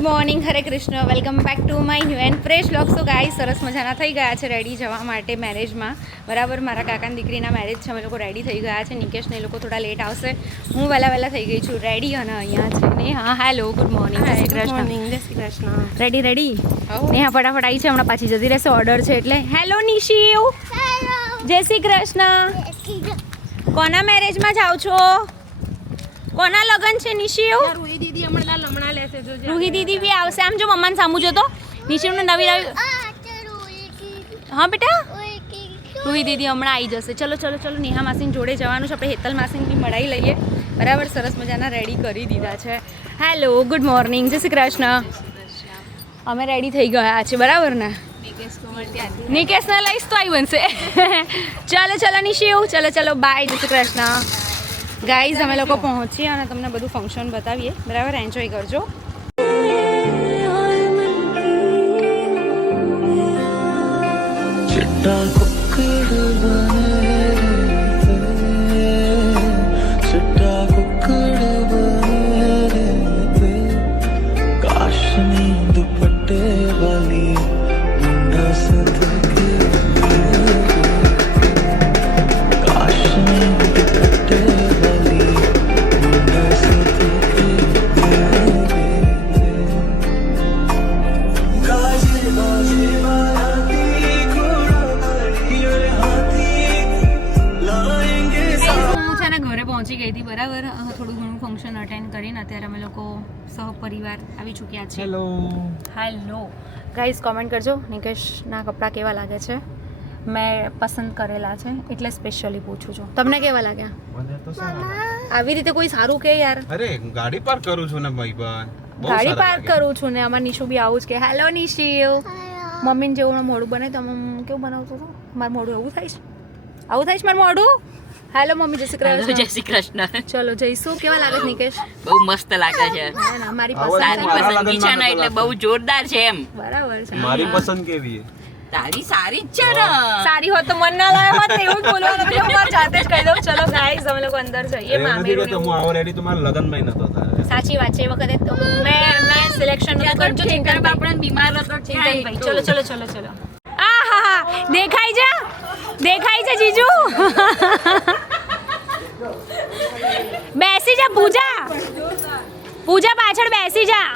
Good morning, Hare Krishna, welcome back to my new and fresh vlog. So guys, સરસ મજાના થઈ ગયા છે રેડી જવા માટે મેરેજમાં. બરાબર, મારા કાકાની દીકરીના મેરેજ છે, અમે લોકો રેડી થઈ ગયા છે. નિકેશ ને એ લોકો થોડા લેટ આવશે. હું વહેલા થઈ ગઈ છું રેડી, અને અહીંયા છે નેહા. હેલો, ગુડ મોર્નિંગ, જય શ્રી કૃષ્ણ. રેડી નેહા ફટાફટ આવી છે, હમણાં પાછી જતી રહેશે, ઓર્ડર છે એટલે. હેલો નિશિવ, જય શ્રી કૃષ્ણ. કોના મેરેજમાં જાઓ છો? કોના લગન છે નિશિવ? રૂહી દીદી હમણાં લેશે જોજે. રૂહી દીદી બી આવશે. આમ જો મમ્માને સામુ જોતો. નિશિવને નવી હા બેટા, રૂહી દીદી હમણાં આવી જશે. ચલો નેહા માસીની જોડે જવાનું છે. આપણે હેતલ માસીને બી મળાવી લઈએ. બરાબર, સરસ મજાના રેડી કરી દીધા છે. હેલો, ગુડ મોર્નિંગ, જય શ્રી કૃષ્ણ. અમે રેડી થઈ ગયા છે, બરાબર ને? નિકેશને લઈશ તો આવી બનશે. ચલો નિશિવ, ચલો બાય, જય શ્રી કૃષ્ણ. ગાઈઝ, અમે લોકો પહોંચીએ અને તમને બધું ફંક્શન બતાવીએ. બરાબર, એન્જોય કરજો. પહોંચી ગઈ હતી. બરાબર, થોડું ઘણું ફંક્શન અટેન્ડ કરીને અત્યારે અમે લોકો સહપરિવાર આવી ચૂક્યા છીએ. હેલો ગાઈઝ, કોમેન્ટ કરજો નિકેશના કપડાં કેવા લાગે છે. મેં પસંદ કરેલા છે એટલે સ્પેશિયલી પૂછું છું. તમને કેવા લાગ્યા? મને તો સારા. આવી રીતે કોઈ સારું કે યાર? અરે ગાડી પાર્ક કરું છું ને ભાઈ, ગાડી પાર્ક કરું છું ને અમાર નિશુ બી આવું જ કે હેલો નિશિવ. મમ્મીને જેવું મોઢું બને તો કેવું બનાવતું હતું? મારું મોઢું આવું થાય છે મારું મોઢું. હેલો મમ્મી, જય શ્રી કૃષ્ણ. જય શ્રી કૃષ્ણ. ચલો જઈશું. કેવા લાગે છે નિકેશ? બહુ મસ્ત લાગે છે. મારી તારી પસંદગી છે ને એટલે બહુ જોરદાર છે એમ. બરાબર છે. મારી પસંદ કેવી છે? તારી સારી જ છે ને. સારી હોત તો મન ના લાગે હોત ને, એવું જ બોલવાનું. એટલે હું મારી જાતે જ કહી દઉં. ચલો ગાઈઝ, અમે લોકો અંદર જઈએ. મામી હું આવો રેડી તો મારા લગનમાં નતો થાય. સાચી વાત છે. એ વખતે તો મેં સિલેક્શન નું કરજો. ચિંતન બાપડા બીમાર હતો. ચલો. હા, દેખાય છે જીજુ. બેસી જા પૂજા પાછળ બેસી જા.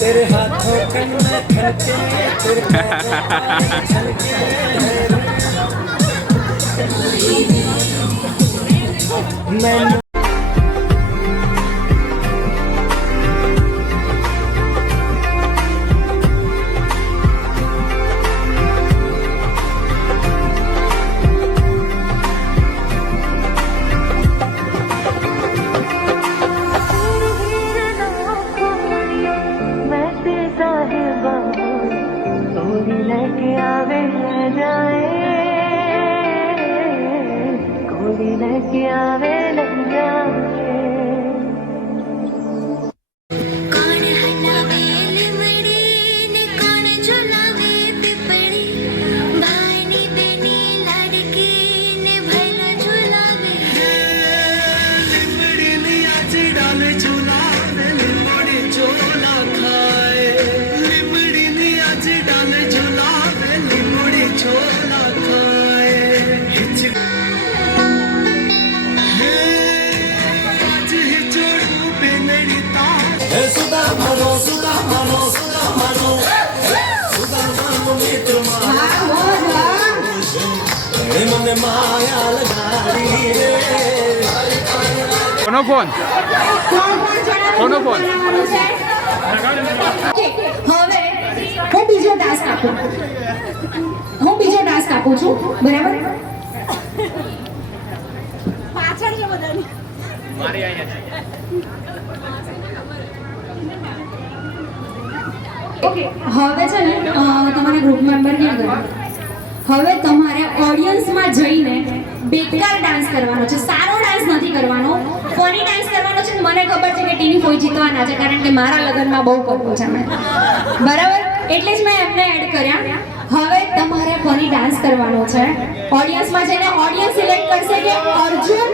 तेरे हाथों के मैं लेके आवे ले जाए, कोई लेके आवे ले जाए। कौन हलावे लिमड़ी ने कौन झुलावे पिपड़ी, भाईनी बेनी लाडकी ने भैला झुलावे। लिमड़ी ने आज डाल झुलावे, लिमड़ी झोला खाए। लिमड़ी ने आज डाल झुलावे, लिमड़ी झोला खाए। आज हिचोड़ू बेनड़ी तार। सुधा मानो, सुधा मानो, सुधा मानो, सुधा मानो मित्र मानो। મને માયા લગાડી રે। કોનો ફોન કોનો ફોન હવે હું બીજો ટાસ્ક આપું છું બરાબર પાછળ છે બધાની મારી અહીંયા છે ઓકે હવે છે ને તમારા ગ્રુપ મેમ્બર ક્યાં ગયા હવે તમારે ઓડિયન્સમાં જઈને બેકાર ડાન્સ કરવાનો છે સારો ડાન્સ નથી કરવાનો ફની ડાન્સ કરવાનો છે મને ખબર છે કે ટીવી કોઈ જીતવાના છે કારણ કે મારા લગ્નમાં બહુ કરવું છે મેં બરાબર એટલે જ મેં એમને એડ કર્યા હવે તમારે ફની ડાન્સ કરવાનો છે ઓડિયન્સમાં જઈને ઓડિયન્સ સિલેક્ટ કરશે કે અર્જુન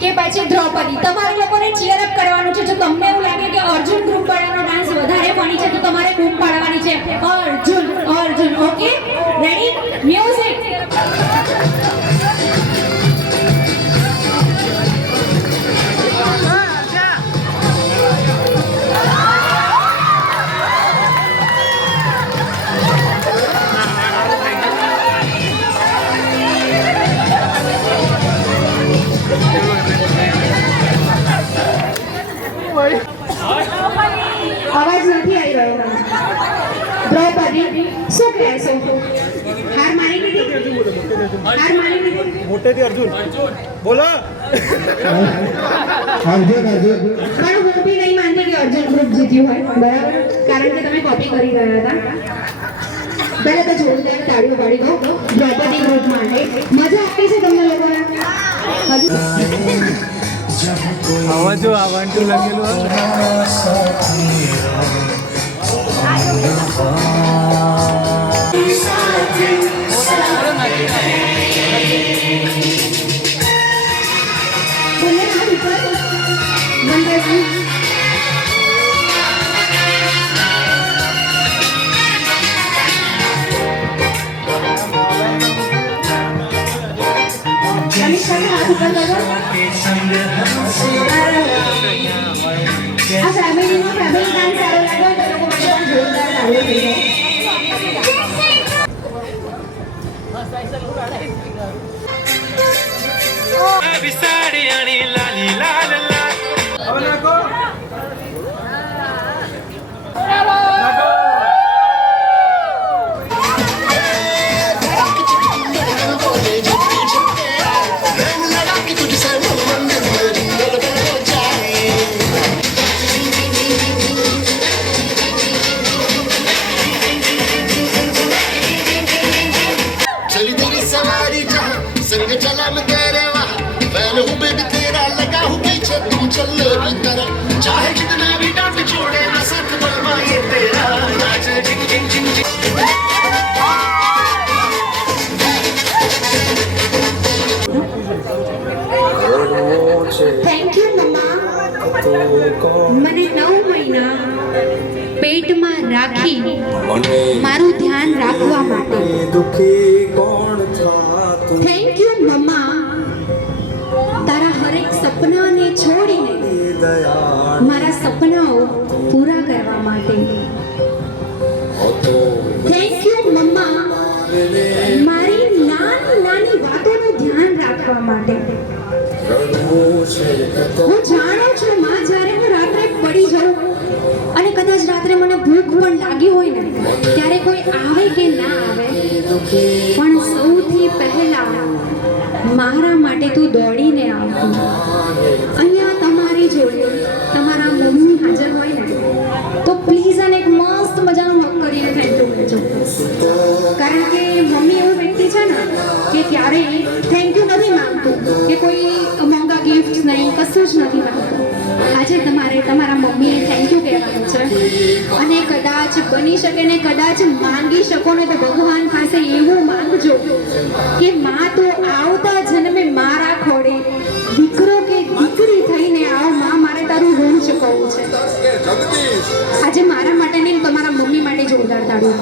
કે પછી દ્રૌપદી તમારે લોકોને ચીયર અપ કરવાનું છે જો તમને એવું લાગે કે અર્જુન ગ્રુપ વાળાનો ડાન્સ વધારે ફની છે તો તમારે બૂમ પાડવાની છે Arjun Arjun okay ready music અવાજ નથી આવી રહ્યો દ્રૌપદી શું કહેશો હાર માની લીધી હાર માની લીધી મોટેથી અર્જુન બોલો અર્જુન પણ હું બી નહીં માનતી કે અર્જુન ગ્રુપ જીત્યું હોય બરાબર કારણ કે તમે કોપી કરી રહ્યા હતા પહેલા તો જોરદાર તાળીઓ પાડી દો દ્રૌપદી ગ્રુપ માટે મજા આવી છે તમને લોકોને હજુ આવા જો આ 1 2 લખેલું બોલે ના ઉપર નંબર 1 આ ફેમિલીનો ફેમિલી ડાન્સ સારો લાગ્યો તો લોકો માટે પણ જોરદાર તાળીઓ થઈ જાય વિસાડિયાણી લાલી લાલ લાલ હવે નાખો संग चला मैं तेरे वहाँ फैन हूँ बेबी तेरा लगा हूँ पीछे तुम चल तरह चाहे कितना भी डांट छोड़े ना साथ बलवा ये तेरा नाच जिंग जिंग जिंग जिंग થેન્ક યુ મમ્મા મને 9 મહિના પેટમાં રાખી મારું ધ્યાન રાખવા માટે દુખી કોણ થાતું થેન્ક યુ મમ્મા તારા હરેક સપનાને છોડીને દયાળ મારા સપનાઓ પૂરા કરવા માટે થેન્ક યુ મમ્મા મારી નાની નાની વાતોનું ધ્યાન રાખવા માટે હું જાણું છું માં જ્યારે હું રાત્રે પડી જાઉં અને કદાચ રાત્રે મને ભૂખ પણ લાગી હોય ને ત્યારે કોઈ આવે કે ના આવે પણ સૌથી પહેલા મારા માટે તું દોડીને આવતું અહીંયા તમારી જોડે તમારા મમ્મી હાજર હોય ને તો પ્લીઝ અને એક મસ્ત મજાનું હક કરીને થેન્ક યુ કહેજો કારણ કે મમ્મી એવું વ્યક્તિ છે ને કે ક્યારેય થેન્ક યુ નથી માંગતું કે કોઈ મોંઘા ગિફ્ટ નહીં, કશું જ નથી માંગતું. આજે તમારે તમારા મમ્મીએ થેન્ક યુ કહેવાનું છે. અને કદાચ બની શકે ને કદાચ માંગી શકો ને તો ભગવાન પાસે એવું માંગજો કે માં તો આવતા જન્મે મારા ખોડે દીકરો કે દીકરી થઈને આવ માં, મારે તારું ઋણ ચૂકવવું છે. આજે મારા માટે નહીં, તમારા મમ્મી માટે જોરદાર તાળીઓ.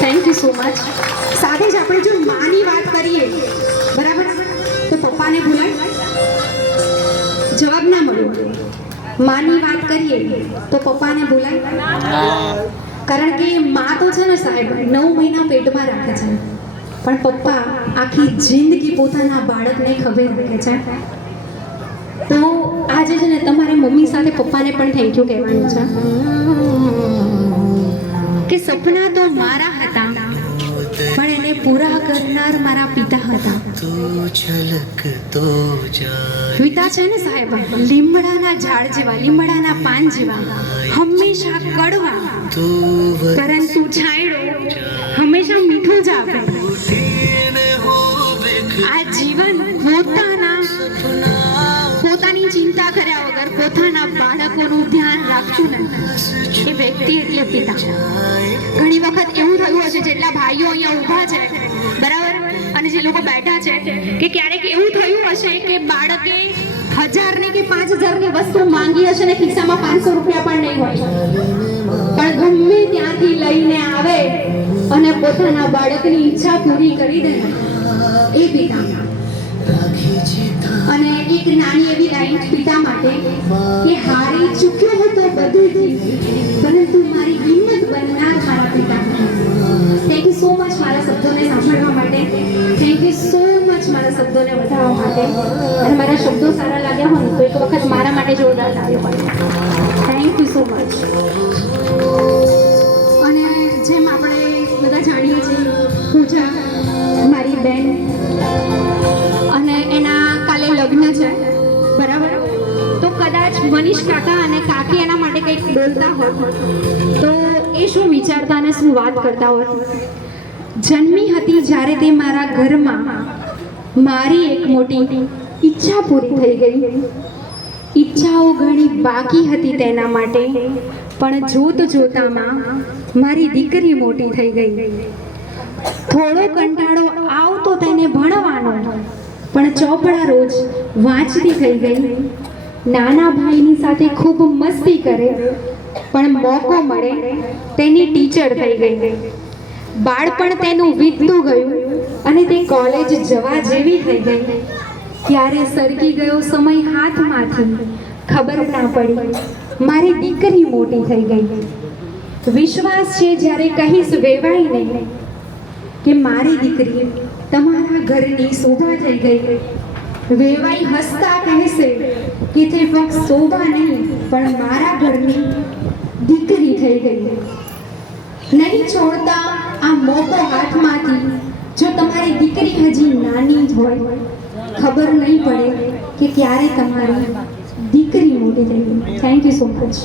Thank you so much. સાથે જ આપણે જો માની વાત કરીએ બરાબર તો પપ્પાને ભૂલાય? જવાબ ના મળ્યો. માની વાત કરીએ તો પપ્પાને ભૂલાય? કારણ કે માં તો છે ને સાહેબ 9 મહિના પેટમાં રાખે છે, પણ પપ્પા આખી જિંદગી પોતાના બાળકને ખભે રાખે છે. તો આજે છે ને તમારે મમ્મી સાથે પપ્પાને પણ થેન્ક યુ કહેવાનું છે કે સપના તો મારા હતા પણ એને પૂરા કરનાર મારા પિતા હતા. પિતા છે ને સાહેબ લીમડાના ઝાડ જેવા, લીમડાના પાન જેવા, હંમેશા કડવા પરંતુ છાંયડો હંમેશા મીઠું જ આપે. આ જીવન પોતાની ચિંતા કર્યા વગર પોતાના બાળકોનું ધ્યાન રાખતું ને એ વ્યક્તિ એટલે પિતા. ઘણી વખત એવું થયું હશે, જેટલા ભાઈઓ અહીંયા ઊભા છે બરાબર અને જે લોકો બેઠા છે કે ક્યારેક એવું થયું હશે કે બાળકે 1000 ની કે 5000 ની વસ્તુ માંગી હશે ને ખિસ્સામાં 500 રૂપિયા પણ નહીં હોય, પણ ગમે ત્યાંથી લઈને આવે અને પોતાના બાળકની ઈચ્છા પૂરી કરી દે એ પિતા. અને એક નાની એવી લાઈન પિતા માટે કે હારી ચૂક્યો હતો બધુંથી પરંતુ મારી હિંમત બનનાર મારા પિતા. થેન્ક યુ સો મચ મારા શબ્દોને સાંભળવા માટે. થેન્ક યુ સો મચ મારા શબ્દોને વધારવા માટે. અને મારા શબ્દો સારા લાગ્યા હોય તો એક વખત મારા માટે જોરદાર તાળીઓ પડે. Thank you so much. અને જેમ આપણે બધા જાણીએ છીએ પૂજા મારી બેન અને એના કાલે લગ્ન છે બરાબર, તો કદાચ મનીષ કાકા અને કાકી એના માટે કંઈક બોલતા હોત તો એ શું વિચારતા અને શું વાત કરતા હોત. જન્મી હતી જ્યારે તે મારા ઘરમાં મારી એક મોટી ઈચ્છા પૂરી થઈ ગઈ. ઈચ્છાઓ ઘણી બાકી હતી તેના માટે, પણ જોતામાં મારી દીકરી મોટી થઈ ગઈ. થોડો કંટાળો આવતો તેને ભણવાનો, પણ ચોપડા રોજ વાંચતી થઈ ગઈ. નાના ભાઈની સાથે ખૂબ મસ્તી કરે, પણ મોકો મળે તેની ટીચર થઈ ગઈ. બાળપણ તેનું વીતતું ગયું અને તે કોલેજ જવા જેવી થઈ ગઈ. ત્યારે સરકી ગયો સમય હાથમાંથી, ખબર ના પડી મારી દીકરી મોટી થઈ ગઈ. વિશ્વાસ છે જ્યારે કહીશ વેવાઈ નહીં કે મારી દીકરી તમારા ઘરની શોભા થઈ ગઈ. વેવાઈ હસતા કહેશે કે તે ફક્ત શોભા નહીં પણ મારા ઘરની દીકરી થઈ ગઈ. નહીં છોડતા આ મોકો હાથમાંથી. જો તમારી દીકરી હજી નાની જ હોય, ખબર નહીં પડે કે ક્યારે તમારી દીકરી મોટી થઈ ગઈ. Thank you so much.